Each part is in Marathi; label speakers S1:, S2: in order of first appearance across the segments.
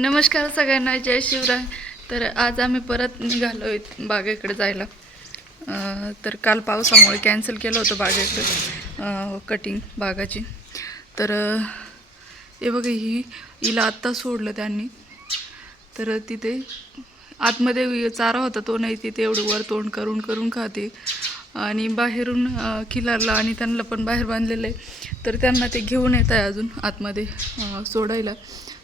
S1: नमस्कार सगळ्यांना जय शिवराय. तर आज आम्ही परत निघालो आहे बागेकडे जायला. तर काल पावसामुळे कॅन्सल केलं होतं बागेकडे कटिंग बागाची. तर हे बघा ही हिला आत्ता सोडलं त्यांनी. तर तिथे आतमध्ये चारा होता तो नाही तिथे एवढं वर तोंड करून करून खाते. आणि बाहेरून खिलारला आणि त्यांना पण बाहेर बांधलेलं आहे. तर त्यांना ते घेऊन येत आहे अजून आतमध्ये सोडायला.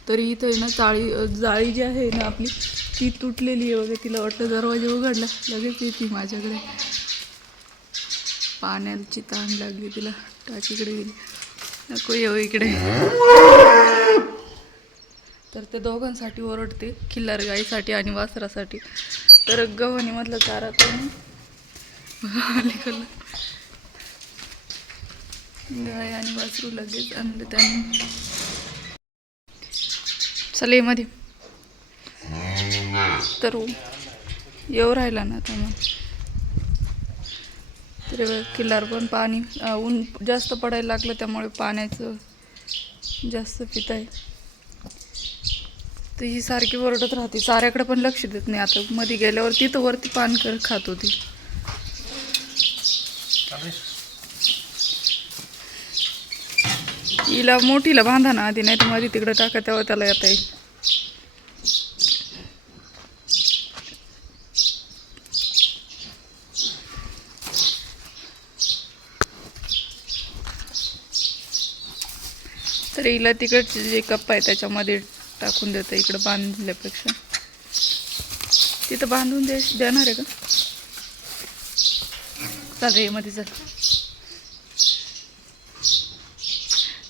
S1: तरी इथं आहे ना चाळी जाळी जी आहे ना आपली ती तुटलेली आहे वगैरे तिला वाटलं दरवाजा उघडला लगेच येते माझ्याकडे. पाण्याची ताण लागली तिला टाकीकडे गेली. नको येऊ इकडे. तर ते दोघांसाठी ओरडते खिल्लार गाईसाठी आणि वासरासाठी. तर गव्हाणीमधला चारा करून अलीकडलं. गाय आणि वासरू लगेच आणलं त्यांनी. चला मध्ये तर येऊ राहिला ना आता मग. तर किल्लार पण पाणी ऊन जास्त पडायला लागलं त्यामुळे पाण्याचं जास्त पित आहे तर ही सारखी ओरडत राहते. साऱ्याकडे पण लक्ष देत नाही. आता मध्ये गेल्यावर तिथं वरती पान कर खात होती. हिला मोठीला बांधा ना आधी नाही तर मध्ये तिकडे टाका तेव्हा त्याला येता येईल. तर हिला तिकडचे जे कप आहे त्याच्यामध्ये टाकून देतं इकडं बांधल्यापेक्षा. तिथं बांधून दे देणार आहे का? चालेल हे मध्ये चल.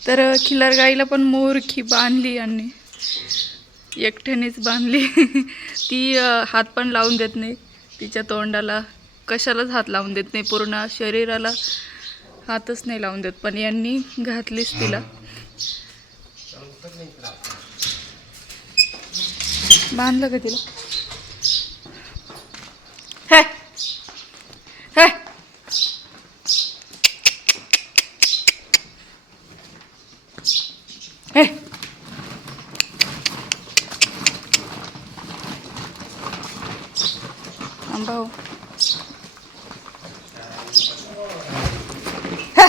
S1: तर खिलार गाईला पण मोरखी बांधली आणि एकट्यानेच बांधली. ती हात पण लावून देत नाही. तिच्या तोंडाला कशालाच हात लावून देत नाही. पूर्ण शरीराला हातच नाही लावून देत. पण यांनी घातलीच तिला. बांधलं का तिला? हे. हे. हे आंबा हो हे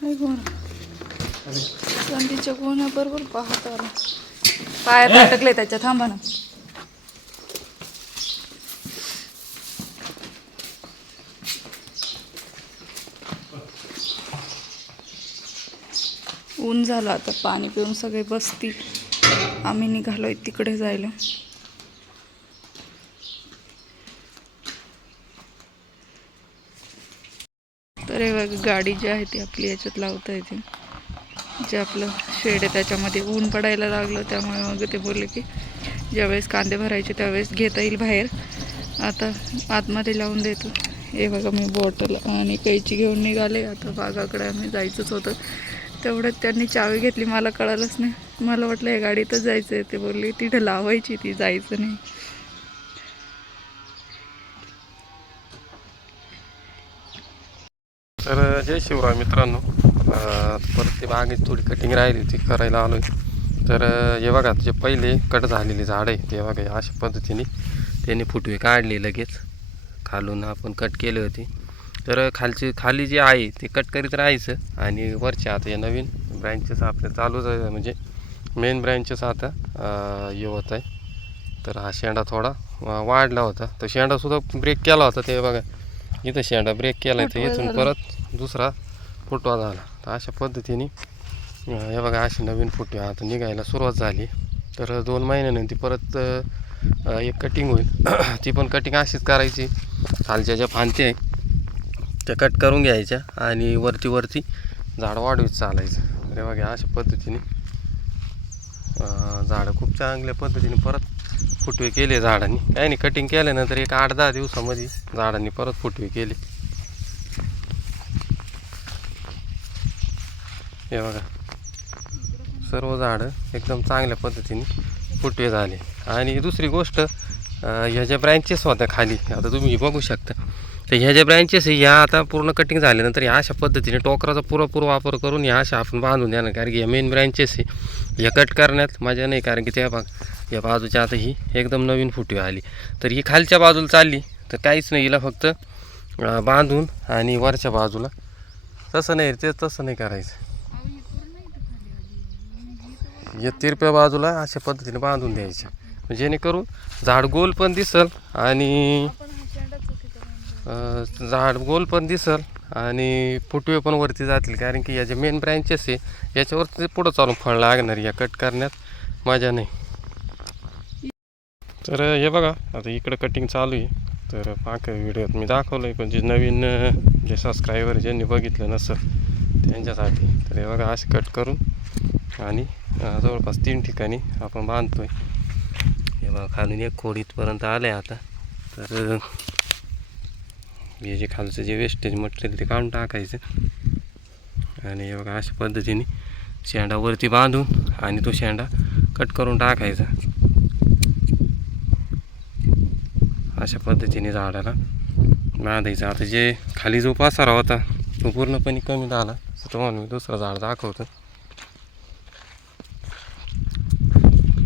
S1: काय गोरा संधीच्या गोण्याबरोबर पाहत आला. पायात अटकले त्याच्या थांबा ना. ऊन झालं आता पाणी पिऊन सगळे बसतील आम्ही निघालोय तिकडे जायला. तर हे बघ गाडी जी आहे ती आपली याच्यात लावता येते. जे आपलं शेड आहे त्याच्यामध्ये ऊन पडायला लागलं त्यामुळे मग ते बोलले की ज्यावेळेस कांदे भरायचे त्यावेळेस घेता येईल बाहेर. आता आतमध्ये लावून देतो. हे बघा मी बॉटल आणि कैची घेऊन निघाले. आता बागाकडे आम्ही जायचंच होतं. तेवढ्यात त्यांनी चावी घेतली मला कळालंच नाही. मला वाटलं हे गाडीतच जायचं आहे ते बोलले तिथं लावायची ती जायचं नाही.
S2: तर जय शिवराय मित्रांनो. परत ते बागेत थोडी कटिंग राहिली ती करायला आलो तर हे बघा जे पहिले कट झालेली झाडं आहे ते बघा अशा पद्धतीने त्यांनी फुटवे काढले लगेच. खालून आपण कट केले होते. तर खालची खाली जे आहे ते कट करीत राहायचं आणि वरचे आता हे नवीन ब्रँचेस आपले चालूच आहे म्हणजे मेन ब्रँचेस आता हे होत आहे. तर हा शेंडा थोडा वाढला होता. तर शेंडासुद्धा ब्रेक केला होता ते बघा. इथं शेंडा ब्रेक केला
S1: फुटवा
S2: इथून. परत दुसरा फुटवा झाला. तर अशा पद्धतीने हे बघा अशी नवीन फुटवे आता निघायला सुरुवात झाली. तर दोन महिन्यानंतर परत एक कटिंग होईल. ती पण कटिंग अशीच करायची. खालच्या ज्या फांत्या आहे त्या कट करून घ्यायच्या आणि वरती वरती झाड वाढवीत चालायचं. तर हे बघा अशा पद्धतीने झाडं खूप चांगल्या पद्धतीने परत फुटवे केले झाडांनी. काही नाही कटिंग केल्यानंतर एक आठ दहा दिवसामध्ये झाडांनी परत फुटवे केले. हे बघा. सर्व झाडं एकदम चांगल्या पद्धतीने फुटवे झाले. आणि दुसरी गोष्ट ह्या ज्या ब्रँचेस होत्या खाली आता तुम्ही बघू शकता. तर ह्या ज्या ब्रँचेस आहे ह्या आता पूर्ण कटिंग झाल्यानंतर ह्या अशा पद्धतीने टोकराचा पुरेपूर वापर करून ह्या अशा आपण बांधून द्या ना कारण की ह्या मेन ब्रँचेस आहे ह्या कट करण्यात मजा नाही. कारण की त्या भाग या बाजूच्या आता ही एकदम नवीन फुटवी आली. तर ही खालच्या बाजूला चालली तर काहीच नाही. हिला फक्त बांधून आणि वरच्या बाजूला तसं नाही ते तसं नाही करायचं. या तिरप्या बाजूला अशा पद्धतीने बांधून द्यायच्या. जेणेकरून झाड गोल पण दिसल आणि झाड गोल पण दिसल आणि फुटवे पण वरती जातील. कारण की या जे मेन ब्रँचेस आहे याच्यावरती पुढं चालून फळ लागणार या कट करण्यात मजा नाही. तर हे बघा आता इकडं कटिंग चालू आहे. तर पाक व्हिडिओत मी दाखवलं आहे पण जे नवीन जे सबस्क्रायबर ज्यांनी बघितलं नसेल त्यांच्यासाठी. तर हे बघा असे कट करून आणि जवळपास तीन ठिकाणी आपण बांधतोय. हे बघा खालून एक खोड इथपर्यंत आलं आहे आता. तर हे जे खालचं जे वेस्टेज मटेरियल ते काढून टाकायचं. आणि हे बघा अशा पद्धतीने शेंडा वरती बांधून आणि तो शेंडा कट करून टाकायचा. अशा पद्धतीने झाडाला बांधायचं. आता जे खाली जो पसारा होता तो पूर्णपणे कमी झाला. तो तुम्हाला मी दुसरं झाड दाखवतो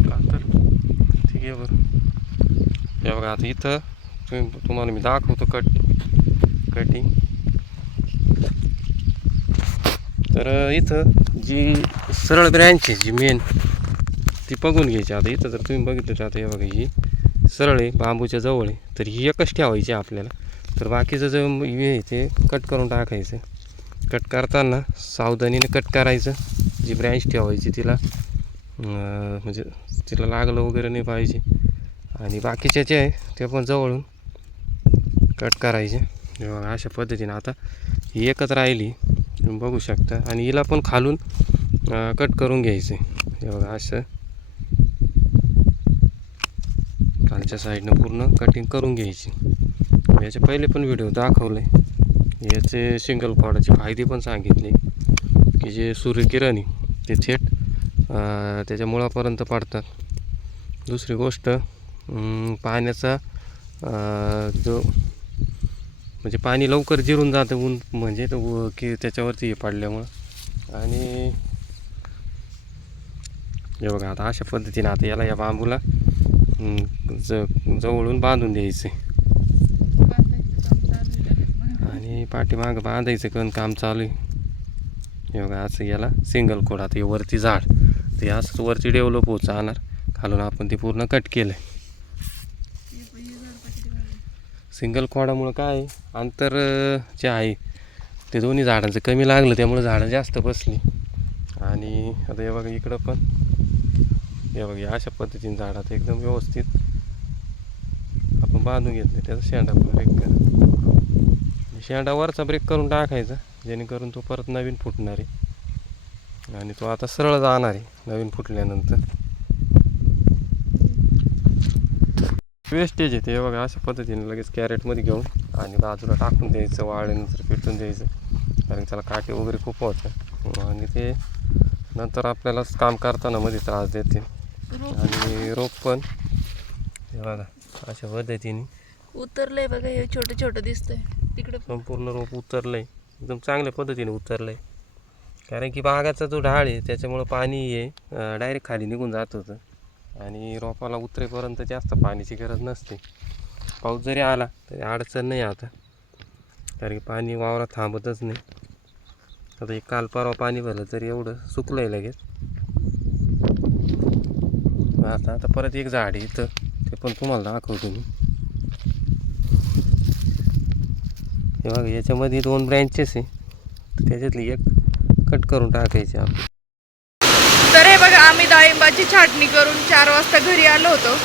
S2: का तर ठीक हे बघा आता इथं तुम्ही तुम्हाला मी दाखवतो कट कटिंग तर इथं जी सरळ ब्रँच आहे जी मेन ती बघून घ्यायची आता इथं जर तुम्ही बघितलं तर आता हे बघा ही सरळ आहे बांबूच्या जवळ आहे तर ही एकच ठेवायची आपल्याला तर बाकीचं जे हे आहे ते कट करून टाकायचं कट करताना सावधानीने कट करायचं जी ब्रँच ठेवायची तिला म्हणजे तिला लागलं वगैरे नाही पाहिजे. आणि बाकीचे जे आहे ते पण जवळून कट करायचे. बघा अशा पद्धतीने आता ही एकच राहिली. तुम्ही बघू शकता. आणि हिला पण खालून कट करून घ्यायचे. हे बघा असं. खालच्या साईडनं पूर्ण कटिंग करून घ्यायची. याचे पहिले पण व्हिडिओ दाखवले. याचे सिंगल कॉडाचे फायदे पण सांगितले. की जे सूर्यकिरण आहे ते थेट त्याच्या मुळापर्यंत पडतात. दुसरी गोष्ट पाण्याचा जो म्हणजे पाणी लवकर जिरून जातं ऊन म्हणजे व- की त्याच्यावरती हे पडल्यामुळं. आणि हे बघा आता अशा पद्धतीने आता याला या बांबूला ज जवळून बांधून द्यायचं. आणि पाठीमागं बांधायचं कण काम चालू आहे. हे बघा असं याला सिंगल कोड आता हे वरती झाड. ते असंच वरची डेव्हलप होत जाणार. खालून आपण ते पूर्ण कट केलं सिंगल खोडामुळं काय आहे, अंतर जे आहे ते दोन्ही झाडांचं कमी लागलं त्यामुळं झाडं जास्त बसली. आणि आता हे बघा इकडं पण. हे बघा या अशा पद्धतीने झाडात एकदम व्यवस्थित आपण बांधून घेतले. त्याचा शेंडा पण ब्रेक करा. शेंडा वरचा ब्रेक करून टाकायचा जेणेकरून तो परत नवीन फुटणार आहे. आणि तो आता सरळ जाणार आहे नवीन फुटल्यानंतर. वेस्टेज आहे ते बघा अशा पद्धतीने लगेच कॅरेटमध्ये घेऊन आणि बाजूला टाकून द्यायचं वाळल्यानंतर पेटून द्यायचं. कारण त्याला काटे वगैरे खूप होतं आणि ते नंतर आपल्याला काम करताना मध्ये त्रास देते आणि रोप पण हे बघा अशा पद्धतीने.
S1: उतरलंय बघा हे छोटं छोटं दिसतंय. तिकडे
S2: संपूर्ण रोप उतरलं आहे एकदम चांगल्या पद्धतीने उतरलं आहे कारण की बागाचा जो ढाळ आहे त्याच्यामुळं पाणी हे डायरेक्ट खाली निघून जात होतं. आणि रोपाला उतरेपर्यंत जास्त पाण्याची गरज नसते. पाऊस जरी आला तरी अडचण नाही आता. कारण की पाणी वावरात थांबतच नाही. आता एक काल परवा पाणी भरलं तरी एवढं सुकलं आहे लगेच आता आता परत एक झाड आहे इथं. ते पण तुम्हाला दाखवतो मी. हे बघा याच्यामध्ये दोन ब्रँचेस आहे. त्याच्यातली एक कट करून टाकायचे आपण.
S1: तर हे बघा आम्ही डाळिंबाची छाटणी करून चार वाजता घरी आलो होतो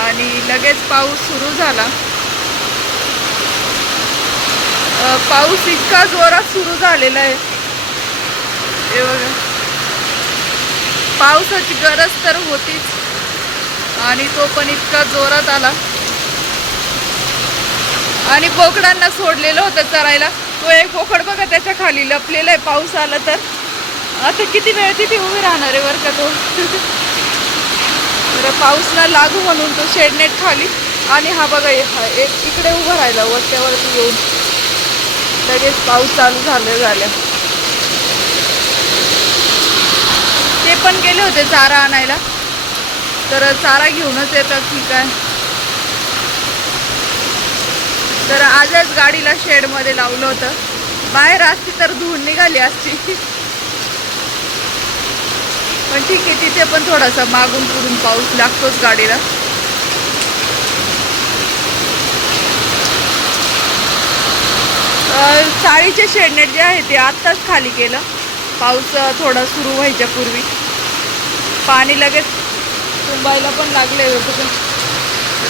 S1: आणि लगेच पाऊस सुरू झाला. पाऊस इतका जोरात सुरू झालेला आहे. हे बघा. पावसाची गरज तर होतीच आणि तो पण इतका जोरात आला. आणि बोकडांना सोडलेलं होतं चरायला. तो एक पोखड बघा त्याच्याखाली लपलेला आहे. पाऊस आला तर. आता किती वेळ तिथे उभी राहणार आहे बरं का तो? बरं पाऊसला लागू म्हणून तो शेडनेट खाली. आणि हा बघा हा एक इकडे उभं राहिला वरच्यावरती येऊन. लगेच पाऊस चालू झालं झालं. ते पण गेले होते चारा आणायला. तर चारा घेऊनच येतात ठीक आहे तर आजच गाडीला शेडमध्ये लावलं होतं. बाहेर असती तर धुवून निघाली असती. पण ठीक आहे तिथे पण थोडासा मागून पुढून पाऊस लागतोच गाडीला. साळीचे शेडनेट जे आहे ते आत्ताच खाली केलं. पाऊस थोडा सुरू व्हायच्या पूर्वी. पाणी लगेच तुंबायला पण लागले होते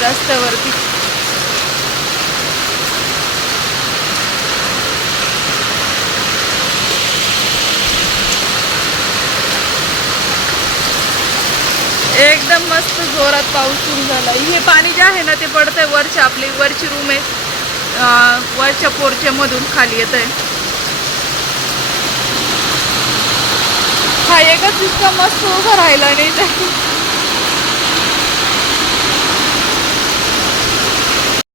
S1: रस्त्यावरती. एकदम मस्त जोरात पाऊस सुरू झाला. हे पाणी जे आहे ना ते पडतंय वरच्या आपली वरची रूम आहे. वरच्या पोरच्यामधून खाली येत आहे हा एकच इतका मस्त उभा राहिला नाही